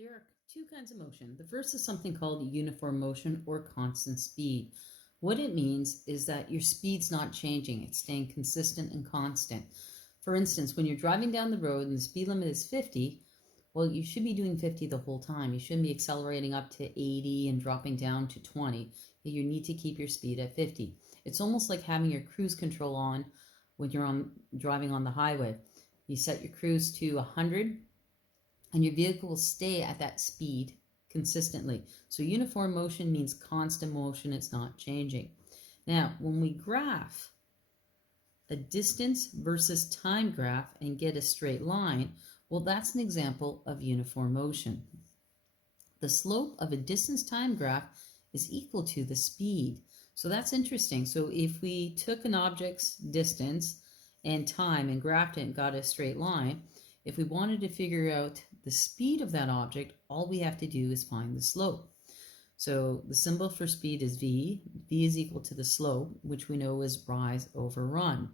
There are two kinds of motion. The first is something called uniform motion or constant speed. What it means is that your speed's not changing, it's staying consistent and constant. For instance, when you're driving down the road and the speed limit is 50, well, you should be doing 50 the whole time. You shouldn't be accelerating up to 80 and dropping down to 20. You need to keep your speed at 50. It's almost like having your cruise control on when you're driving on the highway. You set your cruise to 100 and your vehicle will stay at that speed consistently. So uniform motion means constant motion, it's not changing. Now, when we graph a distance versus time graph and get a straight line, well, that's an example of uniform motion. The slope of a distance time graph is equal to the speed. So that's interesting. So if we took an object's distance and time and graphed it and got a straight line, if we wanted to figure out the speed of that object, all we have to do is find the slope. So the symbol for speed is v. V is equal to the slope, which we know is rise over run.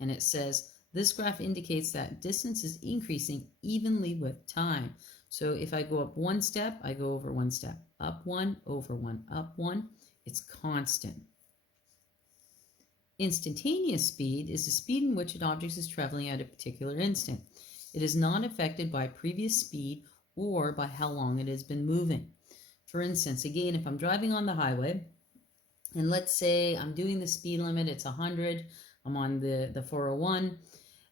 And it says, this graph indicates that distance is increasing evenly with time. So if I go up one step, I go over one step. Up one, over one, up one. It's constant. Instantaneous speed is the speed in which an object is traveling at a particular instant. It is not affected by previous speed or by how long it has been moving. For instance, again, if I'm driving on the highway, and let's say I'm doing the speed limit, it's 100, I'm on the 401,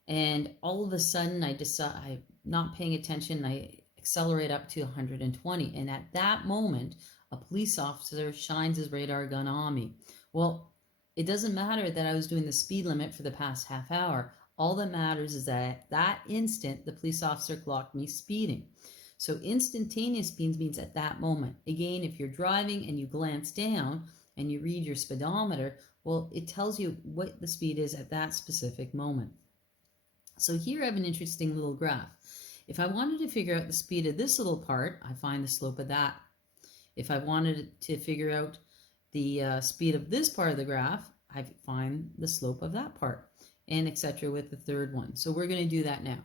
and all of a sudden I decide I'm not paying attention, I accelerate up to 120, and at that moment, a police officer shines his radar gun on me. Well, it doesn't matter that I was doing the speed limit for the past half hour. All that matters is that at that instant, the police officer clocked me speeding. So instantaneous speed means at that moment. Again, if you're driving and you glance down and you read your speedometer, well, it tells you what the speed is at that specific moment. So here I have an interesting little graph. If I wanted to figure out the speed of this little part, I find the slope of that. If I wanted to figure out the speed of this part of the graph, I find the slope of that part, and etc. with the third one. So we're going to do that now.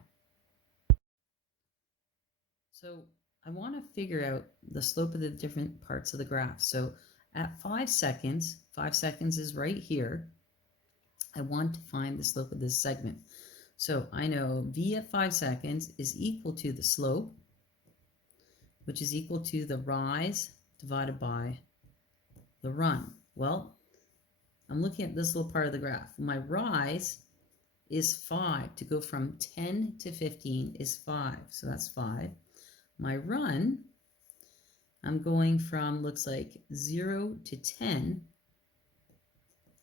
So I want to figure out the slope of the different parts of the graph. So at 5 seconds is right here. I want to find the slope of this segment. So I know v at 5 seconds is equal to the slope, which is equal to the rise divided by the run. Well, I'm looking at this little part of the graph. My rise is 5. To go from 10 to 15 is 5. So that's 5. My run, I'm going from, looks like 0 to 10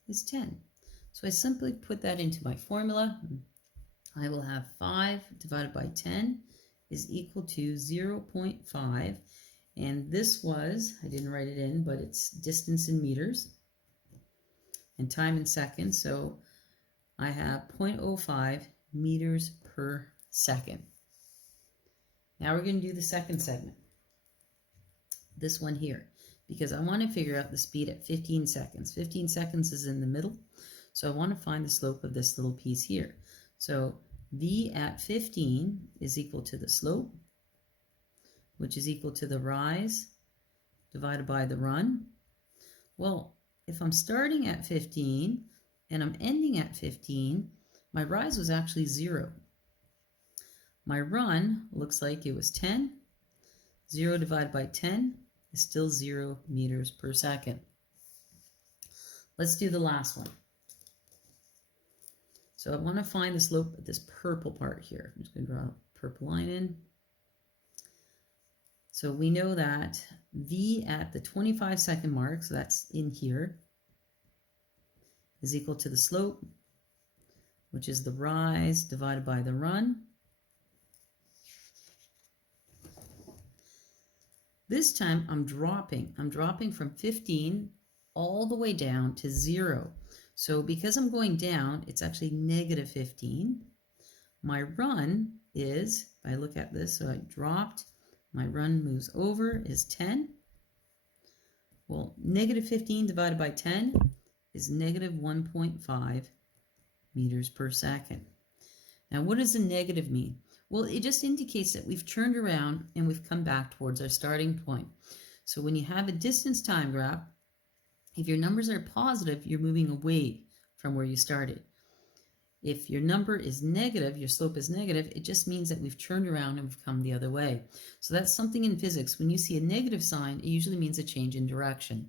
is 10. So I simply put that into my formula. I will have 5 divided by 10 is equal to 0.5. And this was, I didn't write it in, but it's distance in meters and time in seconds. So I have 0.05 meters per second. Now we're going to do the second segment, this one here, because I want to figure out the speed at 15 seconds. 15 seconds is in the middle, so I want to find the slope of this little piece here. So v at 15 is equal to the slope, which is equal to the rise divided by the run. Well, if I'm starting at 15 and I'm ending at 15, my rise was actually 0. My run looks like it was 10. 0 divided by 10 is still 0 meters per second. Let's do the last one. So I want to find the slope of this purple part here. I'm just going to draw a purple line in. So we know that v at the 25-second mark, so that's in here, is equal to the slope, which is the rise divided by the run. This time I'm dropping from 15 all the way down to 0. So because I'm going down, it's actually negative 15. My run is, if I look at this, so I dropped, my run moves over is 10. Well, negative 15 divided by 10 is negative 1.5 meters per second. Now, what does a negative mean? Well, it just indicates that we've turned around and we've come back towards our starting point. So when you have a distance time graph, if your numbers are positive, you're moving away from where you started. If your number is negative, your slope is negative, it just means that we've turned around and we've come the other way. So that's something in physics. When you see a negative sign, it usually means a change in direction.